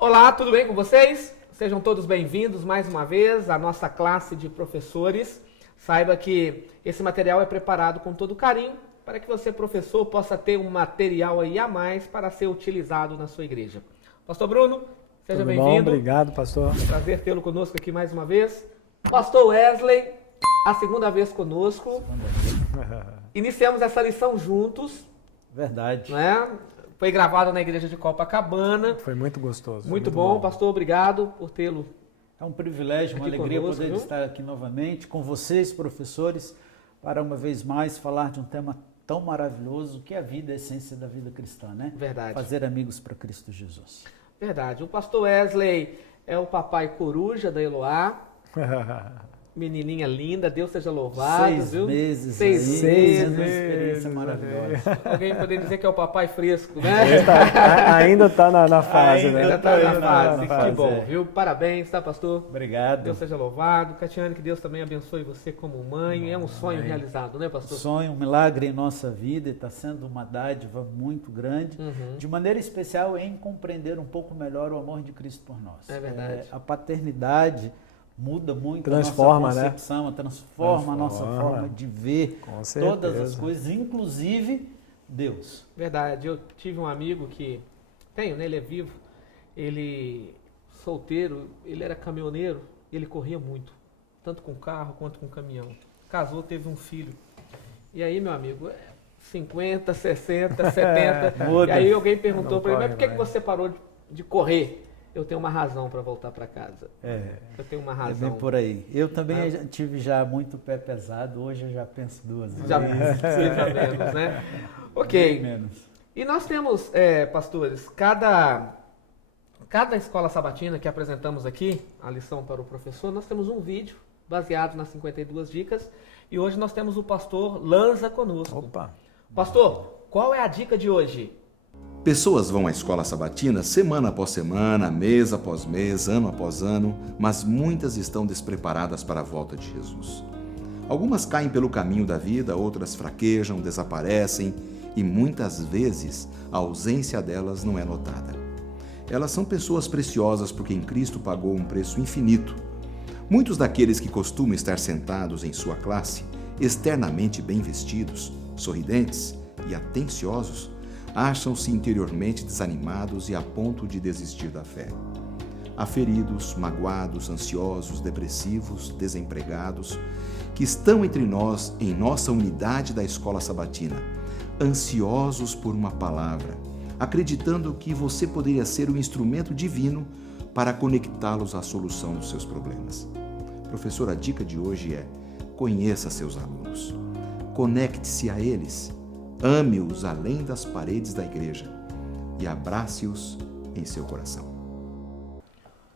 Olá, tudo bem com vocês? Sejam todos bem-vindos mais uma vez à nossa classe de professores. Saiba que esse material é preparado com todo carinho para que você, professor, possa ter um material aí a mais para ser utilizado na sua igreja. Pastor Bruno, seja bem-vindo. Obrigado, pastor. Prazer tê-lo conosco aqui mais uma vez. Pastor Wesley, a segunda vez conosco. Iniciamos essa lição juntos. Verdade. Né? Foi gravado na igreja de Copacabana. Foi muito gostoso. Muito bom, pastor. Obrigado por tê-lo. É um privilégio, uma alegria conosco, poder estar aqui novamente com vocês, professores, para uma vez mais falar de um tema tão maravilhoso que é a vida, a essência da vida cristã, né? Verdade. Fazer amigos para Cristo Jesus. Verdade. O pastor Wesley é o papai coruja da Eloá. Menininha linda, Deus seja louvado, 6 viu? meses. 6 meses. meses. Uma experiência maravilhosa. Alguém poderia dizer que é o papai fresco, né? Ainda está na fase, Ainda né? Ainda está na na fase. fase, Que bom, é. viu? Parabéns, tá, pastor? Obrigado. Deus seja louvado. Catiane, que Deus também abençoe você como mãe. É um sonho realizado, né, pastor? Sonho, um milagre em nossa vida e está sendo uma dádiva muito grande, de maneira especial em compreender um pouco melhor o amor de Cristo por nós. É verdade. A paternidade muda muito Transforma, a nossa concepção, transforma a nossa forma de ver Com certeza. todas as coisas, inclusive Deus. Verdade. Eu tive um amigo que tenho, né? Ele é vivo. Ele solteiro, ele era caminhoneiro e ele corria muito, tanto com carro quanto com caminhão. Casou, teve um filho. E aí, meu amigo, 50, 60, 70. Muda. E aí alguém perguntou para ele, mas por que mais. você parou de correr? Eu tenho uma razão para voltar para casa. Eu tenho uma É razão. bem por aí. Eu também tive já muito pé pesado, hoje eu já penso duas vezes. Já precisa menos, né? Bem Ok. menos. E nós temos, pastores, cada escola sabatina que apresentamos aqui, a lição para o professor, nós temos um vídeo baseado nas 52 dicas. E hoje nós temos o pastor Lanza conosco. Opa! Pastor, qual é a dica de hoje? Pessoas vão à escola sabatina semana após semana, mês após mês, ano após ano, mas muitas estão despreparadas para a volta de Jesus. Algumas caem pelo caminho da vida, outras fraquejam, desaparecem e muitas vezes a ausência delas não é notada. Elas são pessoas preciosas por quem Cristo pagou um preço infinito. Muitos daqueles que costumam estar sentados em sua classe, externamente bem vestidos, sorridentes e atenciosos, acham-se interiormente desanimados e a ponto de desistir da fé. Há feridos, magoados, ansiosos, depressivos, desempregados, que estão entre nós em nossa unidade da escola sabatina, ansiosos por uma palavra, acreditando que você poderia ser o instrumento divino para conectá-los à solução dos seus problemas. Professor, a dica de hoje é: conheça seus alunos, conecte-se a eles, ame-os além das paredes da igreja e abrace-os em seu coração.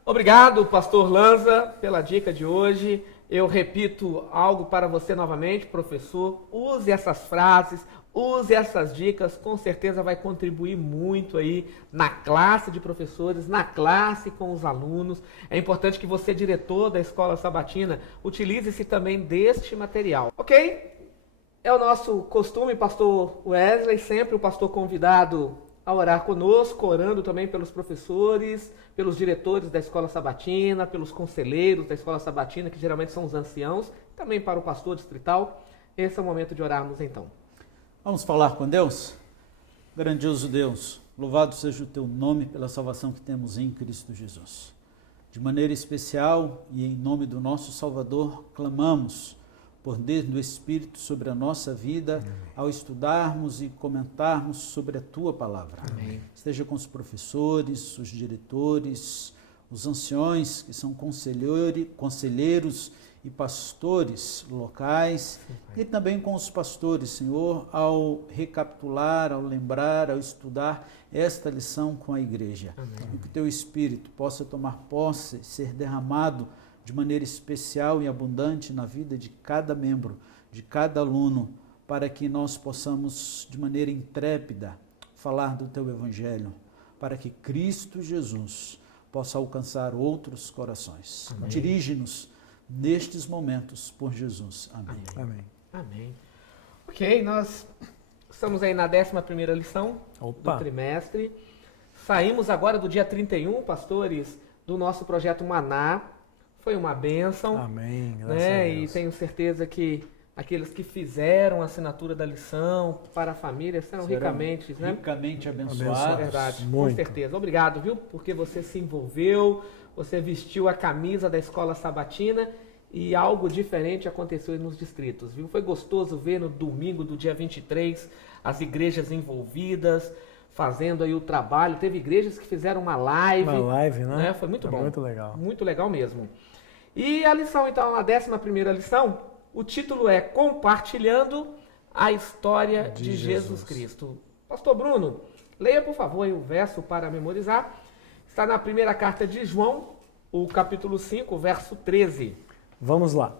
Obrigado, pastor Lanza, pela dica de hoje. Eu repito algo para você novamente, professor. Use essas frases, use essas dicas, com certeza vai contribuir muito aí na classe de professores, na classe com os alunos. É importante que você, diretor da escola sabatina, utilize-se também deste material, ok? É o nosso costume, pastor Wesley, sempre o pastor convidado a orar conosco, orando também pelos professores, pelos diretores da escola sabatina, pelos conselheiros da escola sabatina, que geralmente são os anciãos, também para o pastor distrital. Esse é o momento de orarmos então. Vamos falar com Deus? Grandioso Deus, louvado seja o teu nome pela salvação que temos em Cristo Jesus. De maneira especial e em nome do nosso Salvador, clamamos por poder do Espírito sobre a nossa vida, ao estudarmos e comentarmos sobre a Tua Palavra. Amém. Esteja com os professores, os diretores, os anciões, que são conselheiros e pastores locais, e também com os pastores, Senhor, ao recapitular, ao lembrar, ao estudar esta lição com a igreja. Amém. E que o Teu Espírito possa tomar posse, ser derramado de maneira especial e abundante na vida de cada membro, de cada aluno, para que nós possamos, de maneira intrépida, falar do Teu Evangelho, para que Cristo Jesus possa alcançar outros corações. Amém. Dirige-nos nestes momentos por Jesus. Amém. Amém. Amém. Ok, nós estamos aí na 11ª lição Opa. do trimestre. Saímos agora do dia 31, pastores, do nosso projeto Maná. Foi uma bênção. Amém. Graças a Né? Deus. E tenho certeza que aqueles que fizeram a assinatura da lição para a família serão ricamente, né? Ricamente Abençoados. abençoados. Verdade, com Muito. certeza. Obrigado, viu? Porque você se envolveu, você vestiu a camisa da Escola Sabatina e algo diferente aconteceu nos distritos, viu? Foi gostoso ver no domingo do dia 23 as igrejas envolvidas, fazendo aí o trabalho. Teve igrejas que fizeram uma live. Uma live, né? Foi muito É bom. muito legal. Muito legal mesmo. E a lição, então, a 11ª lição, o título é Compartilhando a História de Jesus Cristo. Pastor Bruno, leia, por favor, aí o verso para memorizar. Está na primeira carta de João, o capítulo 5, verso 13. Vamos lá.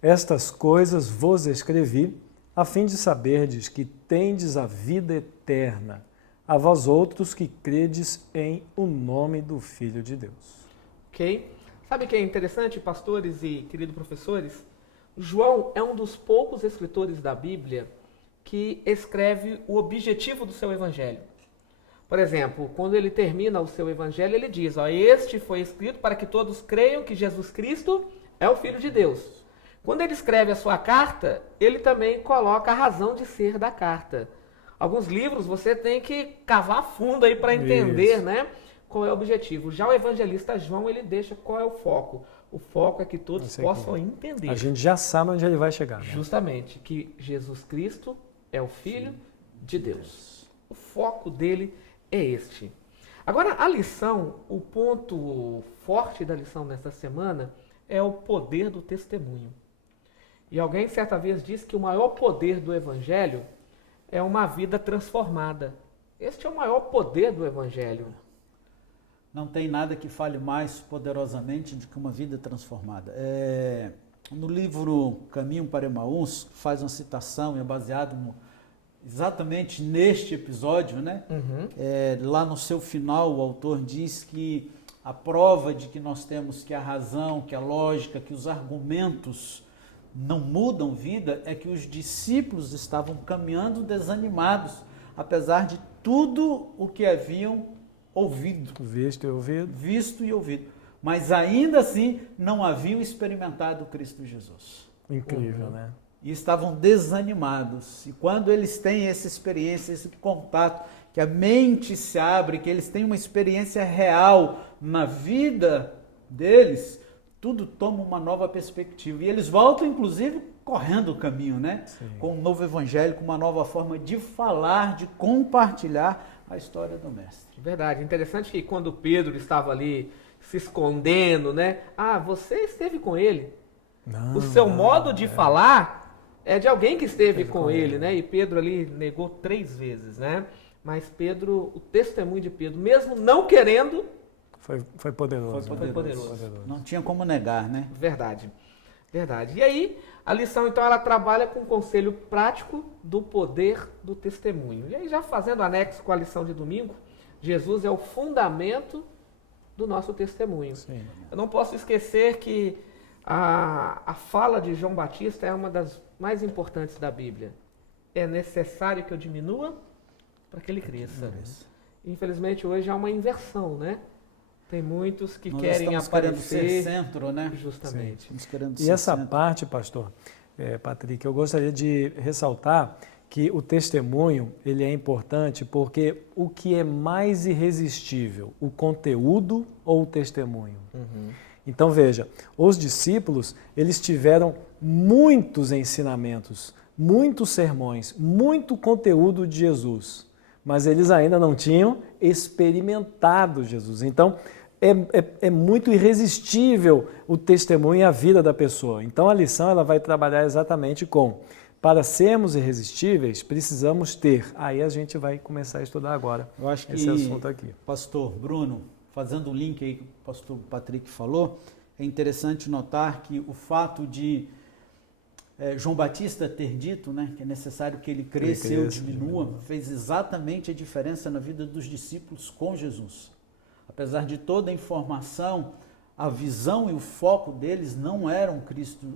Estas coisas vos escrevi, a fim de saberdes que tendes a vida eterna, a vós outros que credes em o nome do Filho de Deus. Ok? Sabe o que é interessante, pastores e queridos professores? João é um dos poucos escritores da Bíblia que escreve o objetivo do seu evangelho. Por exemplo, quando ele termina o seu evangelho, ele diz, ó, este foi escrito para que todos creiam que Jesus Cristo é o Filho de Deus. Quando ele escreve a sua carta, ele também coloca a razão de ser da carta. Alguns livros você tem que cavar fundo aí para entender, Isso. né? Qual é o objetivo. Já o evangelista João, ele deixa qual é o foco. O foco é que todos Sei possam como é. entender. A gente já sabe onde ele vai chegar, né? Justamente, que Jesus Cristo é o Filho de Deus. O foco dele é este. Agora, a lição, o ponto forte da lição nesta semana é o poder do testemunho. E alguém certa vez disse que o maior poder do Evangelho é uma vida transformada. Este é o maior poder do Evangelho. Não tem nada que fale mais poderosamente do que uma vida transformada. No livro Caminho para Emaús, faz uma citação, é baseado exatamente neste episódio, né? Lá no seu final, o autor diz que a prova de que nós temos que a razão, que a lógica, que os argumentos não mudam vida, é que os discípulos estavam caminhando desanimados, apesar de tudo o que haviam ouvido. Visto e ouvido. Mas ainda assim não haviam experimentado Cristo Jesus. Incrível, né? E estavam desanimados. E quando eles têm essa experiência, esse contato, que a mente se abre, que eles têm uma experiência real na vida deles, tudo toma uma nova perspectiva. E eles voltam, inclusive, correndo o caminho, né? Sim. Com um novo evangelho, com uma nova forma de falar, de compartilhar a história do Mestre. Verdade. Interessante que quando Pedro estava ali se escondendo, né? Ah, você esteve com ele. O seu modo de falar é de alguém que esteve com ele, né? E Pedro ali negou 3 vezes, né? Mas Pedro, o testemunho de Pedro, mesmo não querendo, Foi poderoso. Foi poderoso. Não tinha como negar, né? Verdade. Verdade. E aí, a lição, então, ela trabalha com um conselho prático do poder do testemunho. E aí, já fazendo anexo com a lição de domingo, Jesus é o fundamento do nosso testemunho. Sim. Eu não posso esquecer que a fala de João Batista é uma das mais importantes da Bíblia. É necessário que eu diminua para que ele cresça. Infelizmente, hoje há uma inversão, né? Tem muitos que Nós querem estamos querendo aparecer. ser centro, né? Justamente. Estamos querendo E ser essa centro. parte, pastor, Patrick, eu gostaria de ressaltar que o testemunho ele é importante porque o que é mais irresistível, o conteúdo ou o testemunho? Então veja, os discípulos eles tiveram muitos ensinamentos, muitos sermões, muito conteúdo de Jesus, mas eles ainda não tinham experimentado Jesus. Então é muito irresistível o testemunho e a vida da pessoa. Então a lição ela vai trabalhar exatamente com para sermos irresistíveis, precisamos ter. Aí a gente vai começar a estudar agora Eu acho que, esse assunto aqui. pastor Bruno, fazendo o link aí que o pastor Patrick falou, é interessante notar que o fato de João Batista ter dito, né, que é necessário que ele cresça e eu diminua, fez exatamente a diferença na vida dos discípulos com Jesus. Apesar de toda a informação, a visão e o foco deles não eram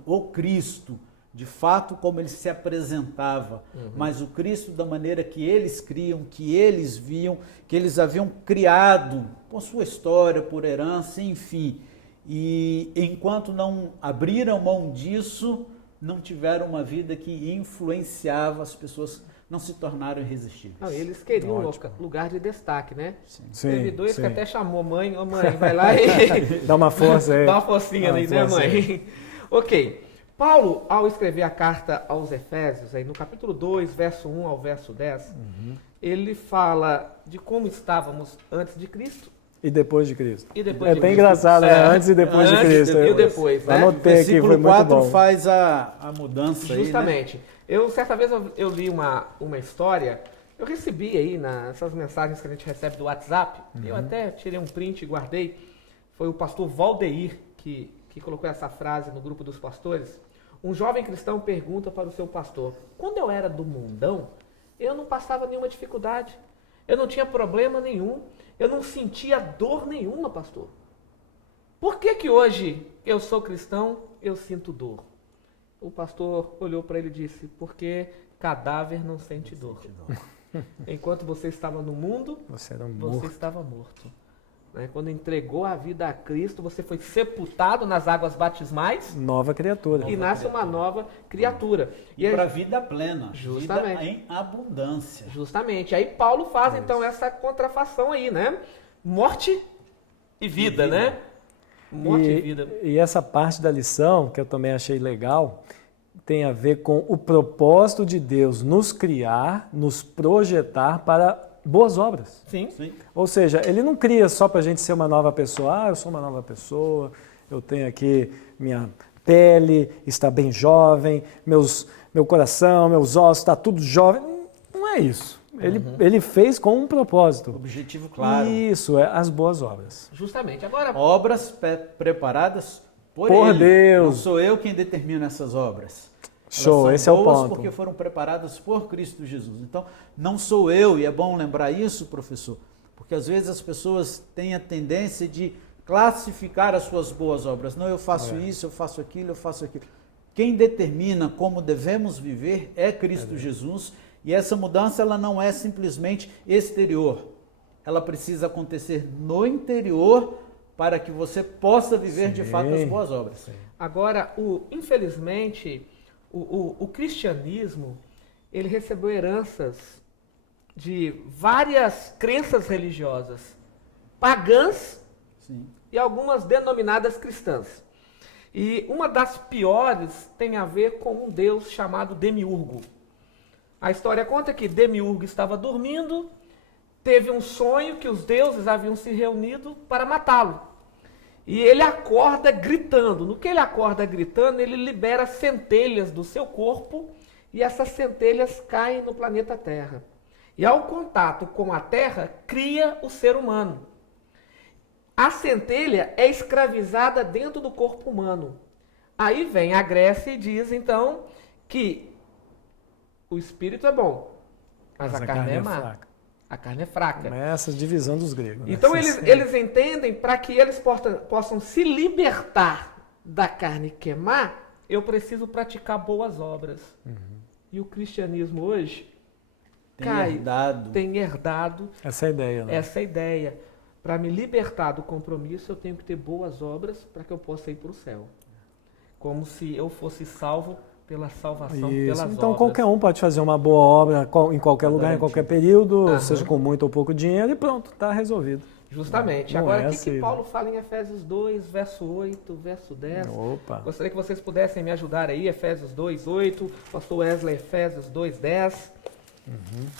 o Cristo de fato como ele se apresentava, mas o Cristo da maneira que eles criam, que eles viam, que eles haviam criado com sua história, por herança, enfim. E enquanto não abriram mão disso, não tiveram uma vida que influenciava as pessoas, não se tornaram irresistíveis. Não, eles queriam um lugar de destaque, né? Sim, Teve dois sim. que até chamou mãe, ô mãe, vai lá e Dá uma força aí. dá uma forcinha ali, né, mãe? Ok. Paulo, ao escrever a carta aos Efésios, aí no capítulo 2, verso 1 ao verso 10, ele fala de como estávamos antes de Cristo E depois de Cristo. e depois É de bem Cristo. engraçado, né? Antes e depois de Antes Cristo. e depois, né? Anotei aqui, foi Versículo muito 4 bom. faz a mudança aí, né? Justamente. Certa vez eu li uma história, eu recebi aí nessas mensagens que a gente recebe do WhatsApp, eu até tirei um print e guardei, foi o pastor Valdeir que colocou essa frase no grupo dos pastores. Um jovem cristão pergunta para o seu pastor: quando eu era do mundão, eu não passava nenhuma dificuldade, eu não tinha problema nenhum, eu não sentia dor nenhuma, pastor. Por que hoje eu sou cristão, eu sinto dor? O pastor olhou para ele e disse: porque cadáver não sente dor. Enquanto você estava no mundo, Você era você morto. estava morto. Né? Quando entregou a vida a Cristo, você foi sepultado nas águas batismais Nova criatura. e nasce uma nova criatura. E aí- para a vida plena, Justamente. vida em abundância. Justamente. Aí Paulo faz então essa contrafação aí, né? Morte e vida, né? Morte e vida. E essa parte da lição, que eu também achei legal, tem a ver com o propósito de Deus nos criar, nos projetar para boas obras. Sim. Sim. Ou seja, ele não cria só para a gente ser uma nova pessoa. Ah, eu sou uma nova pessoa, eu tenho aqui minha pele, está bem jovem, meu coração, meus ossos, está tudo jovem. Não é isso. Ele fez com um propósito. Objetivo claro. Isso, é as boas obras. Justamente. Agora, Obras preparadas por Por ele. Deus. Não sou eu quem determina essas obras. Show, Elas esse são é o boas ponto. porque foram preparadas por Cristo Jesus. Então, não sou eu, e é bom lembrar isso, professor, porque às vezes as pessoas têm a tendência de classificar as suas boas obras. Não, eu faço isso, eu faço aquilo, eu faço aquilo. Quem determina como devemos viver é Cristo Jesus, e essa mudança ela não é simplesmente exterior. Ela precisa acontecer no interior para que você possa viver de fato as boas obras. agora infelizmente, o cristianismo, ele recebeu heranças de várias crenças religiosas, pagãs Sim. e algumas denominadas cristãs. E uma das piores tem a ver com um deus chamado Demiurgo. A história conta que Demiurgo estava dormindo, teve um sonho que os deuses haviam se reunido para matá-lo. E ele acorda gritando. No que ele acorda gritando, ele libera centelhas do seu corpo e essas centelhas caem no planeta Terra. E ao contato com a Terra, cria o ser humano. A centelha é escravizada dentro do corpo humano. Aí vem a Grécia e diz, então, que o espírito é bom, mas a carne é má. fraca. A carne é fraca. Começa a divisão dos gregos. né? Então eles entendem, para que eles possam se libertar da carne que é má, eu preciso praticar boas obras. E o cristianismo hoje tem herdado Essa é a ideia, né? essa ideia. Para me libertar do compromisso, eu tenho que ter boas obras para que eu possa ir para o céu. Como se eu fosse salvo pela salvação, pelas Então obras. qualquer um pode fazer uma boa obra em qualquer lugar, em garantido. qualquer período, Aham. seja com muito ou pouco dinheiro, e pronto, está resolvido. Justamente. Não Agora, é o que assim, Paulo fala em Efésios 2, verso 8, verso 10? Opa! Gostaria que vocês pudessem me ajudar aí, Efésios 2, 8, pastor Wesley, Efésios 2, 10.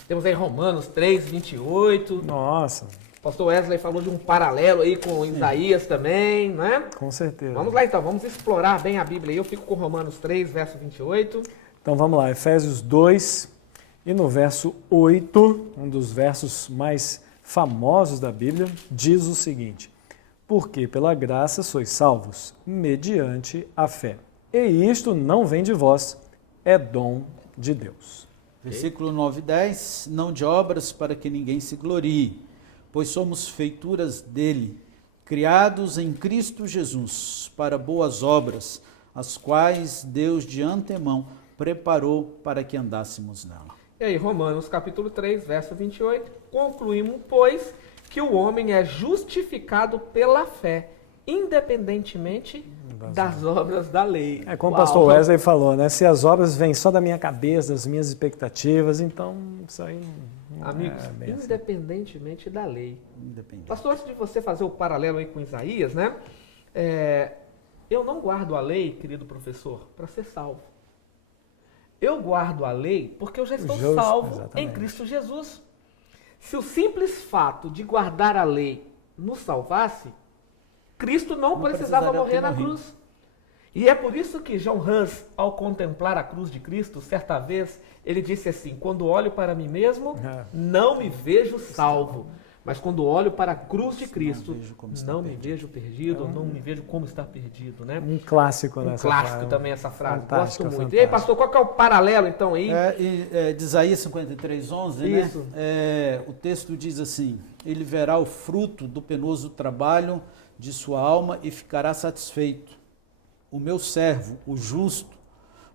Temos aí Romanos 3, 28. Nossa, Pastor Wesley falou de um paralelo aí com Isaías também, né? com certeza. Vamos lá então, vamos explorar bem a Bíblia aí. Eu fico com Romanos 3, verso 28. Então vamos lá, Efésios 2, e no verso 8, um dos versos mais famosos da Bíblia, diz o seguinte: porque pela graça sois salvos, mediante a fé. E isto não vem de vós, é dom de Deus. Versículo 9 e 10, não de obras para que ninguém se glorie, pois somos feituras dele, criados em Cristo Jesus, para boas obras, as quais Deus de antemão preparou para que andássemos nela. E aí, Romanos capítulo 3, verso 28, concluímos, pois, que o homem é justificado pela fé, independentemente das obras da lei. É como o Uau. pastor Wesley falou, né? Se as obras vêm só da minha cabeça, das minhas expectativas, então isso aí não Amigos, é bem assim. independentemente da lei. Independente. Pastor, antes de você fazer o paralelo aí com Isaías, né? Eu não guardo a lei, querido professor, para ser salvo. Eu guardo a lei porque eu já estou Justo, salvo exatamente. em Cristo Jesus. Se o simples fato de guardar a lei nos salvasse, Cristo não precisava precisaria morrer ter na morrido. cruz. E é por isso que John Hus, ao contemplar a cruz de Cristo, certa vez, ele disse assim: quando olho para mim mesmo, não me vejo salvo. Mas quando olho para a cruz de Cristo, vejo como está não me perdido. vejo perdido, não me vejo como está perdido, né? Um clássico Um nessa clássico frase. também essa frase, Fantástica, gosto muito. fantástica. E aí, pastor, qual que é o paralelo então aí? De Isaías 53:11, Isso. né? O texto diz assim: ele verá o fruto do penoso trabalho de sua alma e ficará satisfeito. O meu servo, o justo,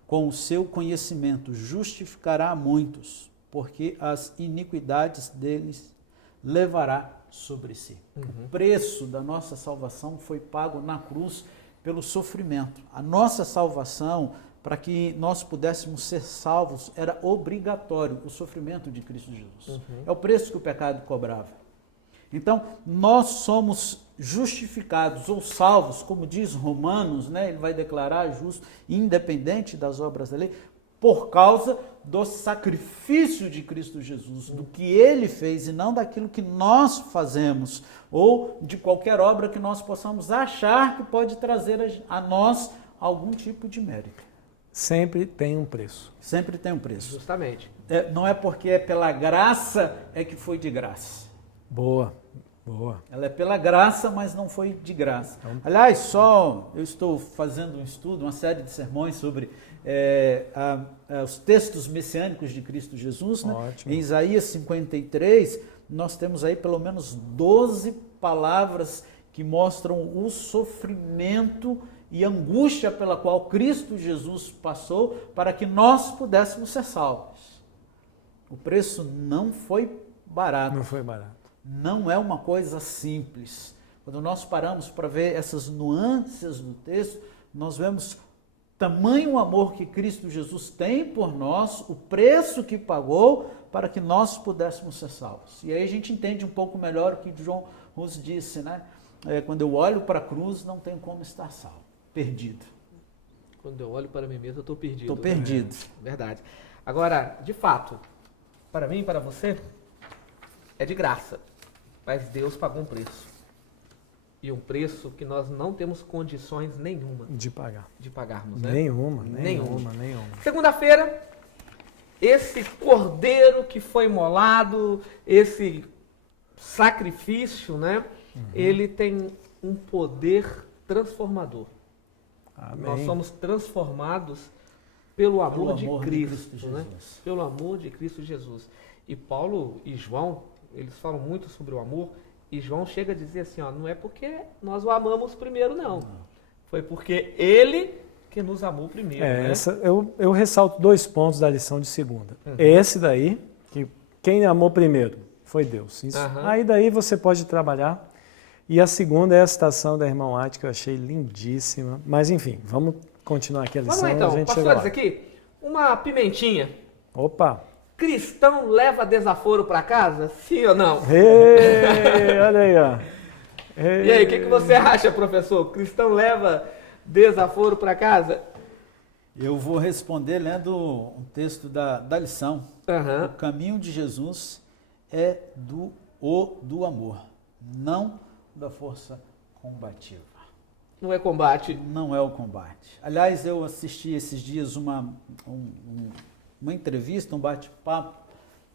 com o seu conhecimento justificará a muitos, porque as iniquidades deles levará sobre si. O preço da nossa salvação foi pago na cruz pelo sofrimento. A nossa salvação, para que nós pudéssemos ser salvos, era obrigatório o sofrimento de Cristo Jesus. É o preço que o pecado cobrava. Então, nós somos justificados ou salvos, como diz Romanos, né? Ele vai declarar justo, independente das obras da lei, por causa do sacrifício de Cristo Jesus, do que ele fez e não daquilo que nós fazemos, ou de qualquer obra que nós possamos achar que pode trazer a nós algum tipo de mérito. Sempre tem um preço. Sempre tem um preço. Justamente. Não é porque é pela graça é que foi de graça. Boa, boa. Ela é pela graça, mas não foi de graça. Aliás, eu estou fazendo um estudo, uma série de sermões sobre os textos messiânicos de Cristo Jesus. Né? Ótimo. Em Isaías 53, nós temos aí pelo menos 12 palavras que mostram o sofrimento e angústia pela qual Cristo Jesus passou para que nós pudéssemos ser salvos. O preço não foi barato. Não foi barato. Não é uma coisa simples. Quando nós paramos para ver essas nuances do texto, nós vemos tamanho amor que Cristo Jesus tem por nós, o preço que pagou para que nós pudéssemos ser salvos. E aí a gente entende um pouco melhor o que John Hus disse, né? Quando eu olho para a cruz, não tenho como estar salvo, perdido. Quando eu olho para mim mesmo, eu estou perdido. Estou perdido. Verdade. Agora, de fato, para mim e para você, é de graça. Mas Deus pagou um preço. E um preço que nós não temos condições nenhuma De pagar. de pagarmos, né? Nenhuma. Segunda-feira, esse cordeiro que foi imolado, esse sacrifício, né? Ele tem um poder transformador. Amém. Nós somos transformados pelo amor, de amor de Cristo, Cristo né? Jesus. Pelo amor de Cristo Jesus. E Paulo e João, eles falam muito sobre o amor, e João chega a dizer assim, ó, não é porque nós o amamos primeiro, não. Foi porque ele que nos amou primeiro, né? Eu ressalto 2 pontos da lição de segunda. Esse daí, que quem amou primeiro foi Deus. Isso. Aí daí você pode trabalhar. E a segunda é a citação da irmã White, que eu achei lindíssima. Mas enfim, vamos continuar aqui a lição. Vamos lá então, a gente chega pastores lá. aqui, uma pimentinha. Opa! Cristão leva desaforo para casa? Sim ou não? Ei, olha aí, ó. E aí, o que você acha, professor? Cristão leva desaforo para casa? Eu vou responder lendo um texto da lição. O caminho de Jesus é do amor, não da força combativa. Não é combate. Não é o combate. Aliás, eu assisti esses dias uma entrevista, um bate-papo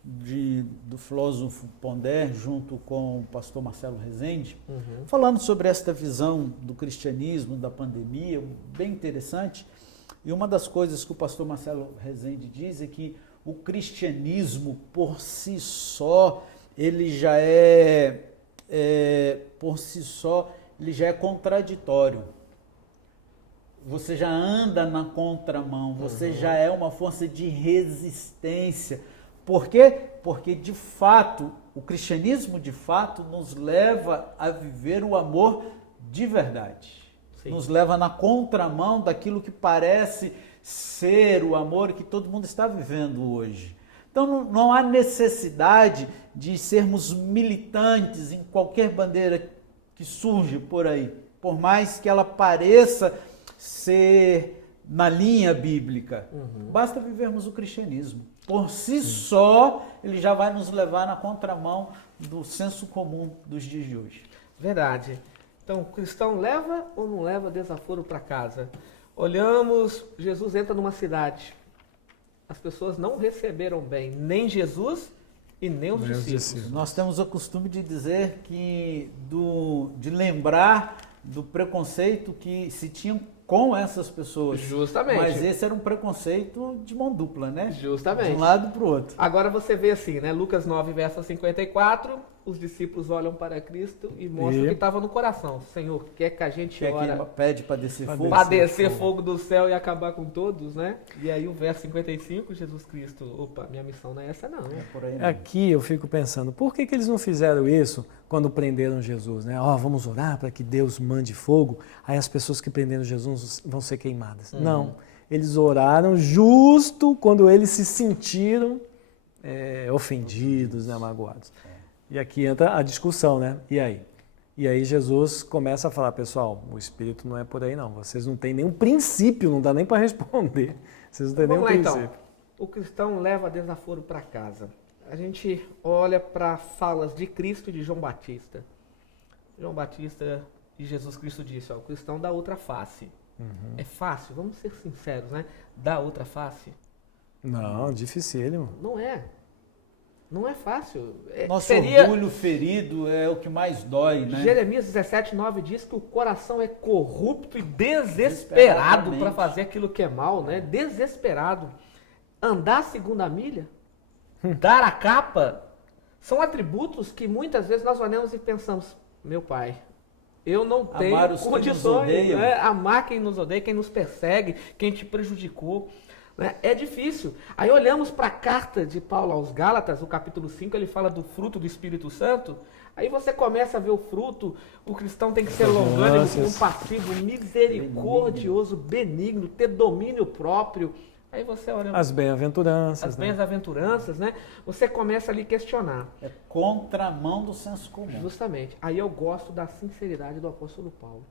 do filósofo Pondé junto com o pastor Marcelo Rezende, falando sobre esta visão do cristianismo, da pandemia, bem interessante. E uma das coisas que o pastor Marcelo Rezende diz é que o cristianismo por si só, ele já é contraditório. você já anda na contramão, você já é uma força de resistência. Por quê? Porque, de fato, o cristianismo, de fato, nos leva a viver o amor de verdade. Sim. Nos leva na contramão daquilo que parece ser o amor que todo mundo está vivendo hoje. Então, não há necessidade de sermos militantes em qualquer bandeira que surge por aí, por mais que ela pareça ser na linha bíblica. Basta vivermos o cristianismo. Por si só, ele já vai nos levar na contramão do senso comum dos dias de hoje. Verdade. Então, o cristão leva ou não leva desaforo para casa? Olhamos, Jesus entra numa cidade. As pessoas não receberam bem nem Jesus e nem os discípulos. Nós temos o costume de dizer de lembrar do preconceito que se tinham com essas pessoas. Justamente. Mas esse era um preconceito de mão dupla, né? Justamente. De um lado para o outro. Agora você vê assim, né? Lucas 9, verso 54, os discípulos olham para Cristo e mostram o que estava no coração. Senhor, quer que a gente ora... Pede para descer fogo. Para descer fogo do céu e acabar com todos, né? E aí o verso 55, Jesus Cristo, opa, minha missão não é essa não. É por aí, não. Aqui eu fico pensando, por que eles não fizeram isso quando prenderam Jesus, né? Vamos orar para que Deus mande fogo, aí as pessoas que prenderam Jesus vão ser queimadas. Não, eles oraram justo quando eles se sentiram ofendidos, né, magoados. E aqui entra a discussão, né? E aí? E aí Jesus começa a falar, pessoal, o Espírito não é por aí não, vocês não têm nenhum princípio, não dá nem para responder. Vocês não têm nenhum princípio. Então, o cristão leva desaforo para casa. A gente olha para falas de Cristo e de João Batista. João Batista e Jesus Cristo disse, o cristão dá outra face. É fácil, vamos ser sinceros, né? Dá outra face? Não, dificílimo. Não é. Não é fácil. Nosso orgulho ferido é o que mais dói, né? Jeremias 17:9 diz que o coração é corrupto e desesperado para fazer aquilo que é mal, né? Desesperado. Andar a segunda milha, dar a capa, são atributos que muitas vezes nós olhamos e pensamos, meu pai, eu não tenho condições, né? Amar quem nos odeia, quem nos persegue, quem te prejudicou. Né? É difícil. Aí olhamos para a carta de Paulo aos Gálatas, o capítulo 5, ele fala do fruto do Espírito Santo. Aí você começa a ver o fruto, o cristão tem que ser longânimo, compassivo, misericordioso, benigno, ter domínio próprio. Aí você olha... As bem-aventuranças. As bem-aventuranças, né? Você começa ali a questionar. É contramão do senso comum. Justamente. Aí eu gosto da sinceridade do apóstolo Paulo.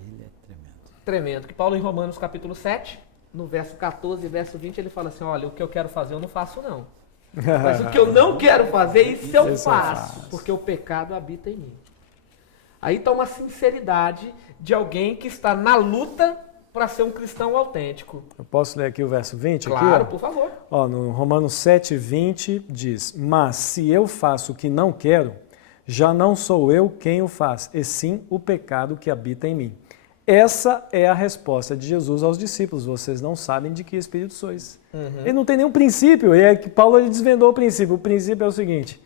Ele é tremendo. Tremendo. Que Paulo em Romanos capítulo 7... No verso 14 e verso 20, ele fala assim, olha, o que eu quero fazer eu não faço não. Mas o que eu não quero fazer, isso eu faço, porque o pecado habita em mim. Aí está uma sinceridade de alguém que está na luta para ser um cristão autêntico. Eu posso ler aqui o verso 20? Claro, aqui, por favor. No Romanos 7, 20 diz, mas se eu faço o que não quero, já não sou eu quem o faz, e sim o pecado que habita em mim. Essa é a resposta de Jesus aos discípulos. Vocês não sabem de que espírito sois. Ele não tem nenhum princípio. E é que Paulo ele desvendou o princípio. O princípio é o seguinte.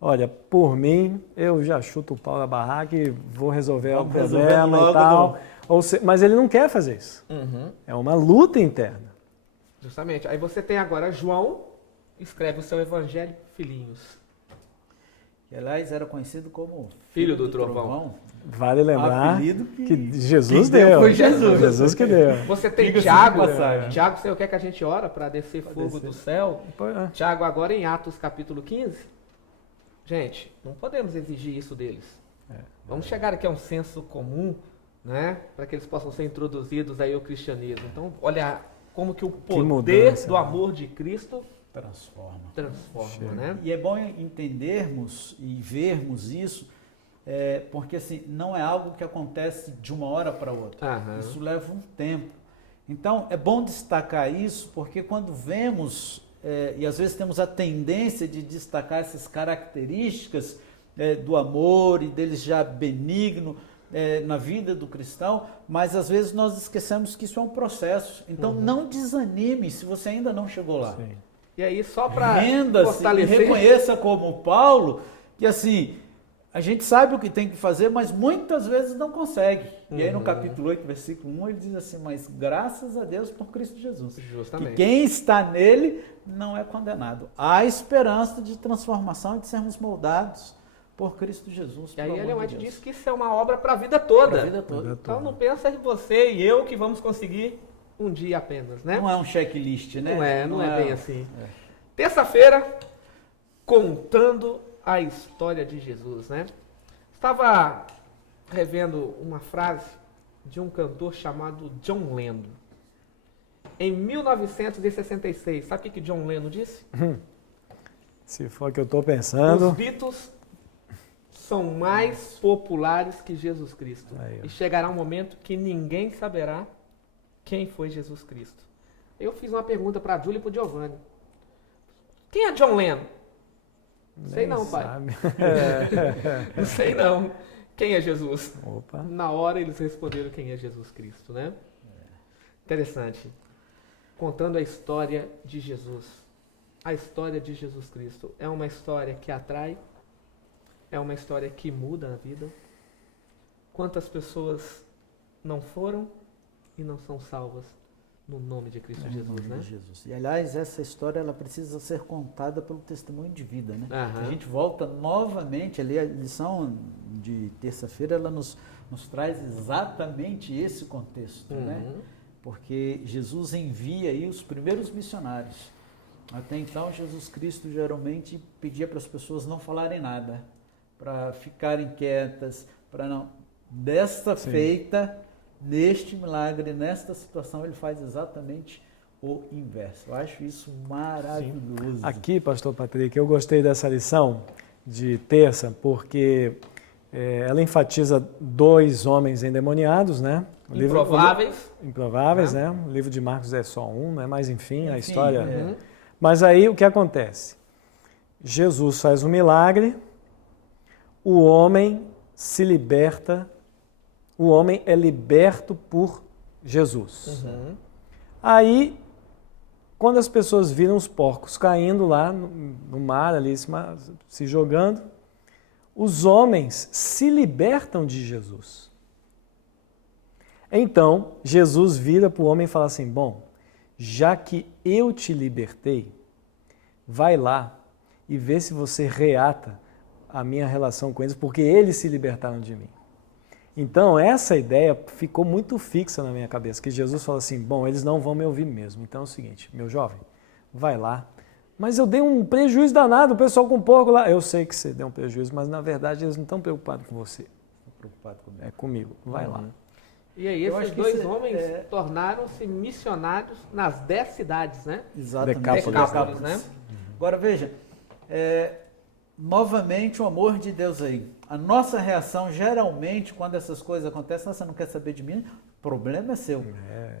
Olha, por mim, eu já chuto o pau da barraca e vou resolver o problema e tal. Mas ele não quer fazer isso. É uma luta interna. Justamente. Aí você tem agora João, escreve o seu evangelho, filhinhos. Que, aliás, era conhecido como Filho do Trovão. Vale lembrar que Jesus deu. deu. Foi Jesus. Jesus que deu. Você tem Tiago. Tiago, você quer que a gente ora para descer fogo do céu? Tiago agora em Atos capítulo 15. Gente, não podemos exigir isso deles. Vamos chegar aqui a um senso comum, né? Para que eles possam ser introduzidos aí ao cristianismo. Então, olha como que o poder do amor de Cristo transforma, né? E é bom entendermos e vermos isso, porque assim, não é algo que acontece de uma hora para outra. Isso leva um tempo. Então, é bom destacar isso, porque quando vemos, e às vezes temos a tendência de destacar essas características do amor e deles já benigno na vida do cristão, mas às vezes nós esquecemos que isso é um processo. Então, não desanime se você ainda não chegou lá. Sim. E aí, só para fortalecer, e reconheça como Paulo, que assim, A gente sabe o que tem que fazer, mas muitas vezes não consegue. E aí no capítulo 8, versículo 1, ele diz assim, mas graças a Deus por Cristo Jesus. Justamente. Que quem está nele não é condenado. Há esperança de transformação e de sermos moldados por Cristo Jesus. E aí pelo Ellen amor White de Deus. diz que isso é uma obra para a vida toda. Para a vida toda. Então não pensa em você e eu que vamos conseguir um dia apenas, né? Não é um checklist, né? Não é bem assim. Terça-feira, contando a história de Jesus, né? Estava revendo uma frase de um cantor chamado John Lennon. Em 1966, sabe o que John Lennon disse? Se for o que eu estou pensando. Os Beatles são mais populares que Jesus Cristo. Aí, ó. E chegará um momento que ninguém saberá quem foi Jesus Cristo. Eu fiz uma pergunta para a Júlia e para o Giovanni. Quem é John Lennon? Sei Nem não, pai. sabe. Não sei não. Quem é Jesus? Opa. Na hora eles responderam quem é Jesus Cristo, né? Interessante. Contando a história de Jesus. A história de Jesus Cristo é uma história que atrai, é uma história que muda a vida. Quantas pessoas não foram e não são salvas no nome de Cristo Jesus, né? Jesus. E aliás, essa história ela precisa ser contada pelo testemunho de vida, né? Aham. A gente volta novamente ali, a lição de terça-feira, ela nos traz exatamente esse contexto, né? Porque Jesus envia aí os primeiros missionários. Até então, Jesus Cristo geralmente pedia para as pessoas não falarem nada, para ficarem quietas, para não... Desta feita, neste milagre, nesta situação, ele faz exatamente o inverso. Eu acho isso maravilhoso. Aqui, pastor Patrick, eu gostei dessa lição de terça, porque ela enfatiza 2 homens endemoniados, né? Improváveis, né? O livro de Marcos é só um, né? Mas enfim, a história... Mas aí o que acontece? Jesus faz um milagre, o homem se liberta, o homem é liberto por Jesus. Aí, quando as pessoas viram os porcos caindo lá no mar, ali se jogando, os homens se libertam de Jesus. Então, Jesus vira para o homem e fala assim, bom, já que eu te libertei, vai lá e vê se você reata a minha relação com eles, porque eles se libertaram de mim. Então, essa ideia ficou muito fixa na minha cabeça, que Jesus fala assim, bom, eles não vão me ouvir mesmo. Então é o seguinte, meu jovem, vai lá. Mas eu dei um prejuízo danado, o pessoal com porco lá. Eu sei que você deu um prejuízo, mas na verdade eles não estão preocupados com você. Estão preocupados comigo. É comigo, vai lá. E aí esses 2 homens tornaram-se missionários nas 10 cidades, né? Exatamente. Decápolis, né? Agora veja, novamente o amor de Deus aí. A nossa reação geralmente quando essas coisas acontecem, você não quer saber de mim, o problema é seu.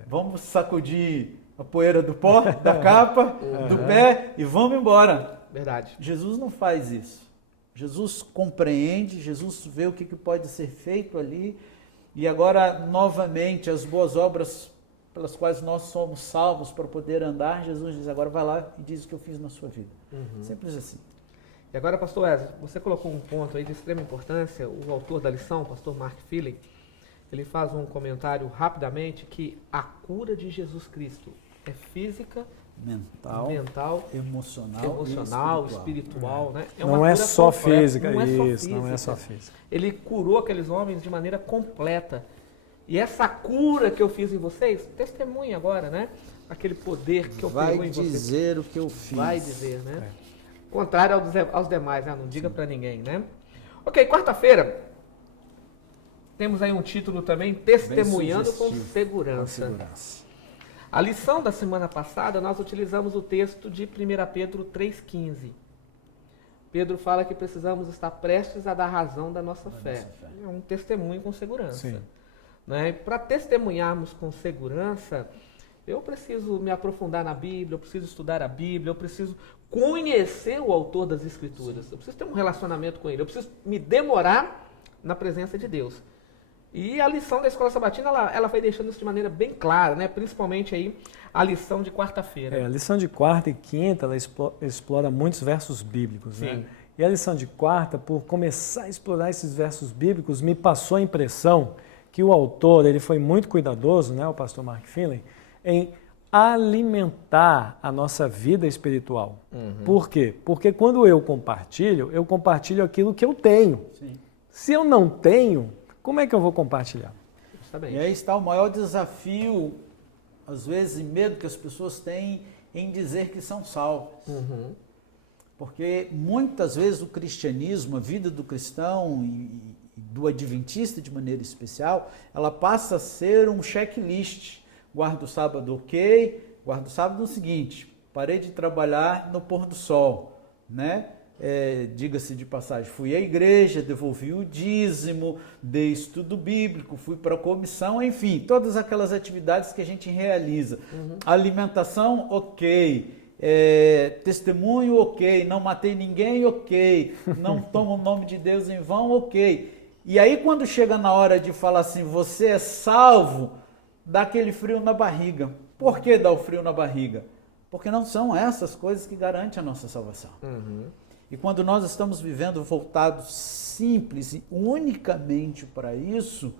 Vamos sacudir a poeira do pó, da capa, do pé e vamos embora. Verdade. Jesus não faz isso. Jesus compreende, Jesus vê o que pode ser feito ali. E agora, novamente, as boas obras pelas quais nós somos salvos para poder andar, Jesus diz, agora vai lá e diz o que eu fiz na sua vida. Simples assim. E agora, pastor Wesley, você colocou um ponto aí de extrema importância, o autor da lição, o pastor Mark Feeley, ele faz um comentário rapidamente que a cura de Jesus Cristo é física, mental, emocional, espiritual, né? É não é só física, não é só física. Ele curou aqueles homens de maneira completa. E essa cura que eu fiz em vocês, testemunha agora, né? Aquele poder que eu fiz em vocês. Vai dizer o que eu fiz. Vai dizer, né? Contrário aos demais, né? Não diga para ninguém, né? Ok, quarta-feira, temos aí um título também, Testemunhando com Segurança. A lição da semana passada, nós utilizamos o texto de 1 Pedro 3,15. Pedro fala que precisamos estar prestes a dar razão da nossa fé. É um testemunho com segurança. Né? Para testemunharmos com segurança, eu preciso me aprofundar na Bíblia, eu preciso estudar a Bíblia, eu preciso conhecer o autor das Escrituras, eu preciso ter um relacionamento com ele, eu preciso me demorar na presença de Deus. E a lição da Escola Sabatina, ela vai deixando isso de maneira bem clara, né? Principalmente aí a lição de quarta-feira. A lição de quarta e quinta, ela explora muitos versos bíblicos, né? E a lição de quarta, por começar a explorar esses versos bíblicos, me passou a impressão que o autor ele foi muito cuidadoso, né, o pastor Mark Finley, em alimentar a nossa vida espiritual. Por quê? Porque quando eu compartilho aquilo que eu tenho. Sim. Se eu não tenho, como é que eu vou compartilhar? E aí está o maior desafio, às vezes, e medo que as pessoas têm em dizer que são salvos. Porque muitas vezes o cristianismo, a vida do cristão e do adventista de maneira especial, ela passa a ser um checklist. Guardo o sábado, ok. Guardo o sábado no seguinte, parei de trabalhar no pôr do sol, né? Diga-se de passagem, fui à igreja, devolvi o dízimo, dei estudo bíblico, fui para a comissão, enfim, todas aquelas atividades que a gente realiza. Alimentação, ok. Testemunho, ok. Não matei ninguém, ok. Não tomo o nome de Deus em vão, ok. E aí quando chega na hora de falar assim, você é salvo, dá aquele frio na barriga. Por que dá o frio na barriga? Porque não são essas coisas que garantem a nossa salvação. E quando nós estamos vivendo voltados simples e unicamente para isso,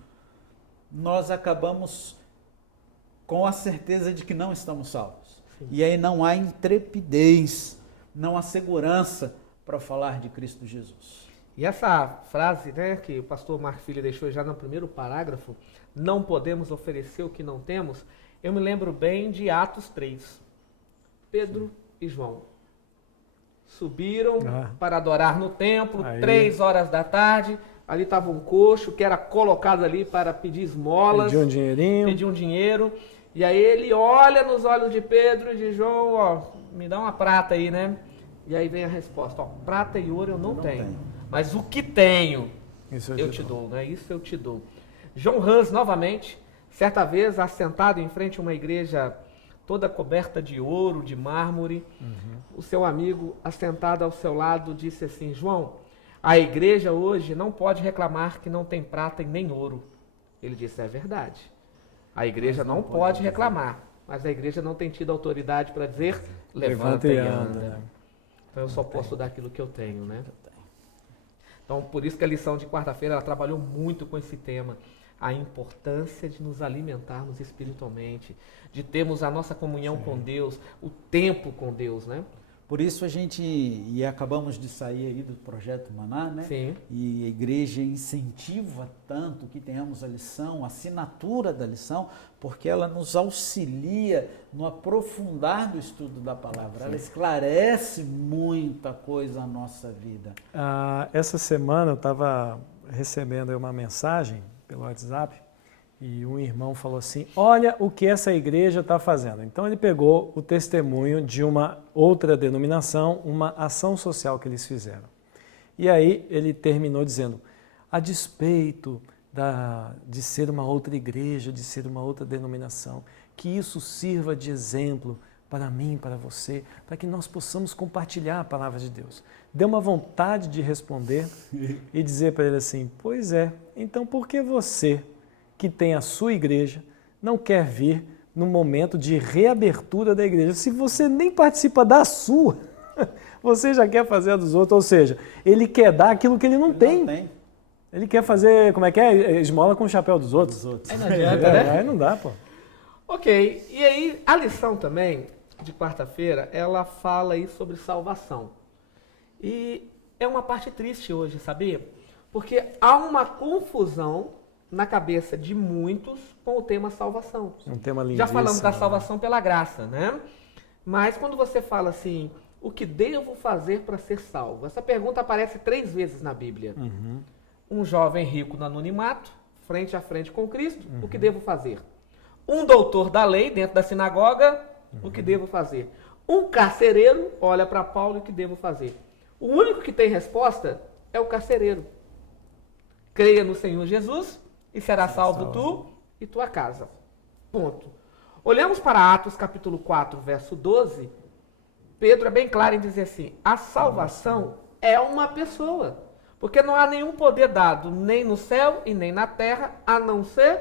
nós acabamos com a certeza de que não estamos salvos. Sim. E aí não há intrepidez, não há segurança para falar de Cristo Jesus. E essa frase, né, que o pastor Mark Finley deixou já no primeiro parágrafo, não podemos oferecer o que não temos, eu me lembro bem de Atos 3. Pedro e João subiram para adorar no templo, 3 horas da tarde, ali estava um coxo que era colocado ali para pedir esmolas, pedir um dinheiro, e aí ele olha nos olhos de Pedro e de João, ó, me dá uma prata aí, né? E aí vem a resposta, ó, prata e ouro eu não tenho, mas o que tenho eu te dou, né? Isso eu te dou. John Hus, novamente, certa vez assentado em frente a uma igreja toda coberta de ouro, de mármore, o seu amigo assentado ao seu lado disse assim, João, a igreja hoje não pode reclamar que não tem prata e nem ouro. Ele disse, é verdade. A igreja não pode reclamar, mas a igreja não tem tido autoridade para dizer, levanta e anda. Então eu só posso dar aquilo que eu tenho, né? Então por isso que a lição de quarta-feira ela trabalhou muito com esse tema, a importância de nos alimentarmos espiritualmente, de termos a nossa comunhão com Deus, o tempo com Deus, né? Por isso a gente, e acabamos de sair aí do Projeto Maná, né? Sim. E a igreja incentiva tanto que tenhamos a lição, a assinatura da lição, porque ela nos auxilia no aprofundar do estudo da palavra. Sim. Ela esclarece muita coisa na nossa vida. Essa semana eu estava recebendo uma mensagem pelo WhatsApp e um irmão falou assim, olha o que essa igreja está fazendo. Então ele pegou o testemunho de uma outra denominação, uma ação social que eles fizeram. E aí ele terminou dizendo, a despeito de ser uma outra igreja, de ser uma outra denominação, que isso sirva de exemplo para mim, para você, para que nós possamos compartilhar a palavra de Deus. Deu uma vontade de responder e dizer para ele assim, pois é, então por que você, que tem a sua igreja, não quer vir no momento de reabertura da igreja? Se você nem participa da sua, você já quer fazer a dos outros, ou seja, ele quer dar aquilo que ele não tem. Ele quer fazer, como é que é? Esmola com o chapéu dos outros. Aí não adianta, né? Aí não dá, pô. Ok, e aí a lição também de quarta-feira, ela fala aí sobre salvação. E é uma parte triste hoje, sabia? Porque há uma confusão na cabeça de muitos com o tema salvação. Um tema lindíssimo. Já falamos da salvação pela graça, né? Mas quando você fala assim, o que devo fazer para ser salvo? Essa pergunta aparece 3 vezes na Bíblia. Um jovem rico no anonimato, frente a frente com Cristo, o que devo fazer? Um doutor da lei dentro da sinagoga, o que devo fazer? Um carcereiro olha para Paulo, o que devo fazer? O único que tem resposta é o carcereiro. Creia no Senhor Jesus e será salvo tu e tua casa. Ponto. Olhamos para Atos capítulo 4, verso 12. Pedro é bem claro em dizer assim, a salvação é uma pessoa. Porque não há nenhum poder dado, nem no céu e nem na terra, a não ser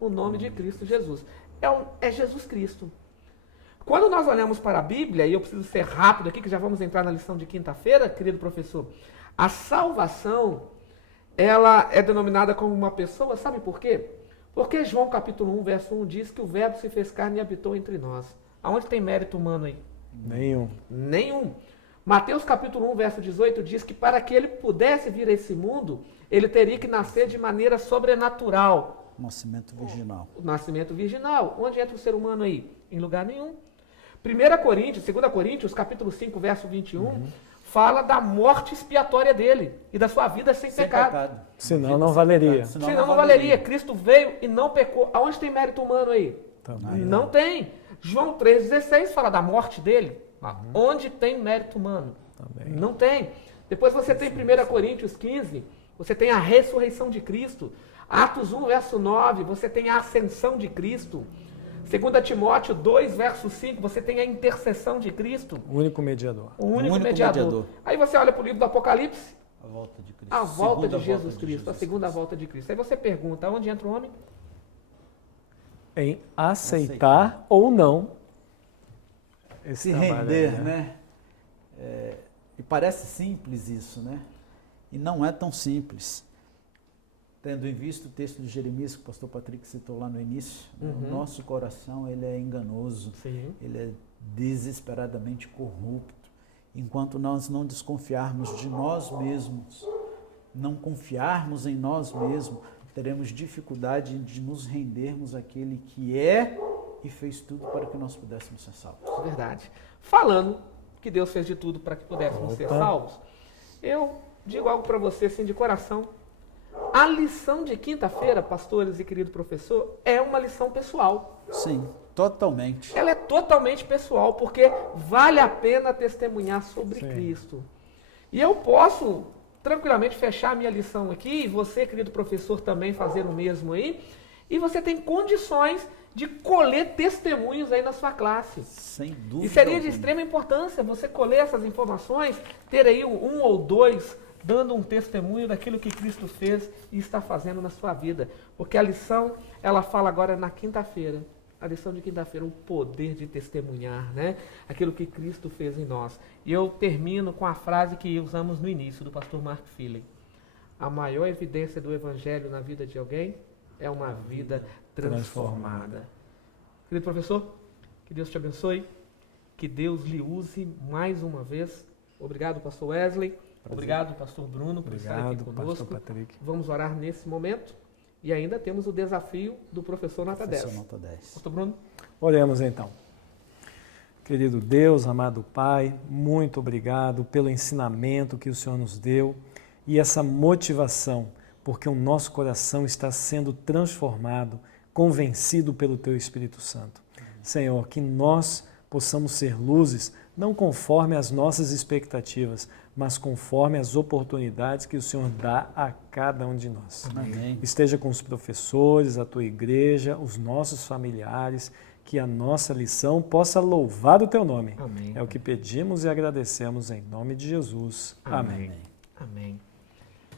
o nome de Cristo Jesus. É Jesus Cristo. Quando nós olhamos para a Bíblia, e eu preciso ser rápido aqui, que já vamos entrar na lição de quinta-feira, querido professor, a salvação, ela é denominada como uma pessoa, sabe por quê? Porque João capítulo 1, verso 1 diz que o verbo se fez carne e habitou entre nós. Aonde tem mérito humano aí? Nenhum. Nenhum. Mateus capítulo 1, verso 18 diz que para que ele pudesse vir a esse mundo, ele teria que nascer de maneira sobrenatural. Nascimento virginal. O nascimento virginal. Onde entra o ser humano aí? Em lugar nenhum. 1 Coríntios, 2 Coríntios, capítulo 5, verso 21, fala da morte expiatória dele e da sua vida sem pecado. Senão não valeria. Senão não valeria. Cristo veio e não pecou. Aonde tem mérito humano aí? Também. Não tem. João 3,16 fala da morte dele. Onde tem mérito humano? Também. Não tem. Depois você tem 1 Coríntios 15, você tem a ressurreição de Cristo. Atos 1, verso 9, você tem a ascensão de Cristo. 2 Timóteo 2, verso 5, você tem a intercessão de Cristo. O único mediador. O único mediador. Aí você olha para o livro do Apocalipse, A volta de Cristo. a volta de Segunda Jesus volta de Cristo, a Jesus segunda Cristo. volta de Cristo. Aí você pergunta, onde entra o homem? Em aceitar ou não esse Se trabalho render, aí, né? E parece simples isso, né? E não é tão simples. Tendo em vista o texto de Jeremias que o pastor Patrick citou lá no início, o nosso coração ele é enganoso, Sim. ele é desesperadamente corrupto. Enquanto nós não desconfiarmos de nós mesmos, não confiarmos em nós mesmos, teremos dificuldade de nos rendermos àquele que é e fez tudo para que nós pudéssemos ser salvos. Verdade. Falando que Deus fez de tudo para que pudéssemos ser salvos, eu digo algo para você assim de coração. A lição de quinta-feira, pastores e querido professor, é uma lição pessoal. Sim, totalmente. Ela é totalmente pessoal, porque vale a pena testemunhar sobre Sim. Cristo. E eu posso tranquilamente fechar a minha lição aqui, e você, querido professor, também fazer o mesmo aí, e você tem condições de colher testemunhos aí na sua classe. Sem dúvida. E seria de alguma. extrema importância você colher essas informações, ter aí um ou dois dando um testemunho daquilo que Cristo fez e está fazendo na sua vida. Porque a lição, ela fala agora na quinta-feira. A lição de quinta-feira, o poder de testemunhar, né? Aquilo que Cristo fez em nós. E eu termino com a frase que usamos no início, do pastor Mark Philly. A maior evidência do evangelho na vida de alguém é uma vida transformada. Querido professor, que Deus te abençoe, que Deus lhe use mais uma vez. Obrigado, pastor Wesley. Obrigado, pastor Bruno, por estar aqui Obrigado, conosco. pastor Patrick. Vamos orar nesse momento. E ainda temos o desafio do professor Nota 10. Professor Nota 10. Pastor Bruno? Oremos então. Querido Deus, amado Pai, muito obrigado pelo ensinamento que o Senhor nos deu e essa motivação, porque o nosso coração está sendo transformado, convencido pelo Teu Espírito Santo. Senhor, que nós possamos ser luzes, não conforme as nossas expectativas, mas conforme as oportunidades que o Senhor dá a cada um de nós. Amém. Esteja com os professores, a tua igreja, os nossos familiares, que a nossa lição possa louvar o teu nome. Amém. É o que pedimos e agradecemos em nome de Jesus. Amém. Amém.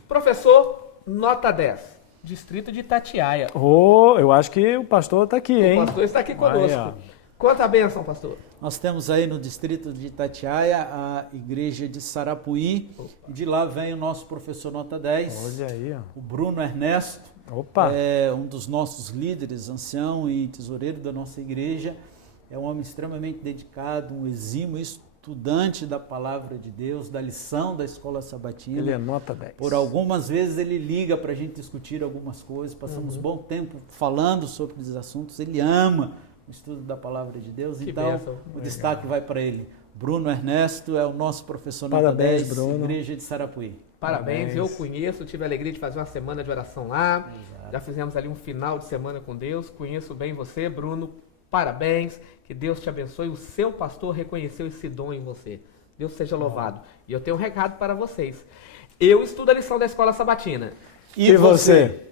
Professor Nota 10, Distrito de Itatiaia. Oh, eu acho que o pastor está aqui, hein? O pastor está aqui Aí, conosco. ó. Quanta a bênção, pastor. Nós temos aí no distrito de Itatiaia a igreja de Sarapuí. De lá vem o nosso professor Nota 10, Olha aí, ó. o Bruno Ernesto. Opa! É um dos nossos líderes, ancião e tesoureiro da nossa igreja. É um homem extremamente dedicado, um exímio estudante da palavra de Deus, da lição da escola sabatina. Ele é nota 10. Por algumas vezes ele liga para a gente discutir algumas coisas, passamos bom tempo falando sobre esses assuntos. Ele ama o estudo da palavra de Deus, Que então bênção. o destaque vai para ele. Bruno Ernesto é o nosso professor Nota Parabéns, 10, Bruno. igreja de Sarapuí. Parabéns, eu Parabéns. conheço, tive a alegria de fazer uma semana de oração lá. Já fizemos ali um final de semana com Deus. Conheço bem você, Bruno. Parabéns, que Deus te abençoe. O seu pastor reconheceu esse dom em você. Deus seja louvado. E eu tenho um recado para vocês. Eu estudo a lição da escola sabatina. E você?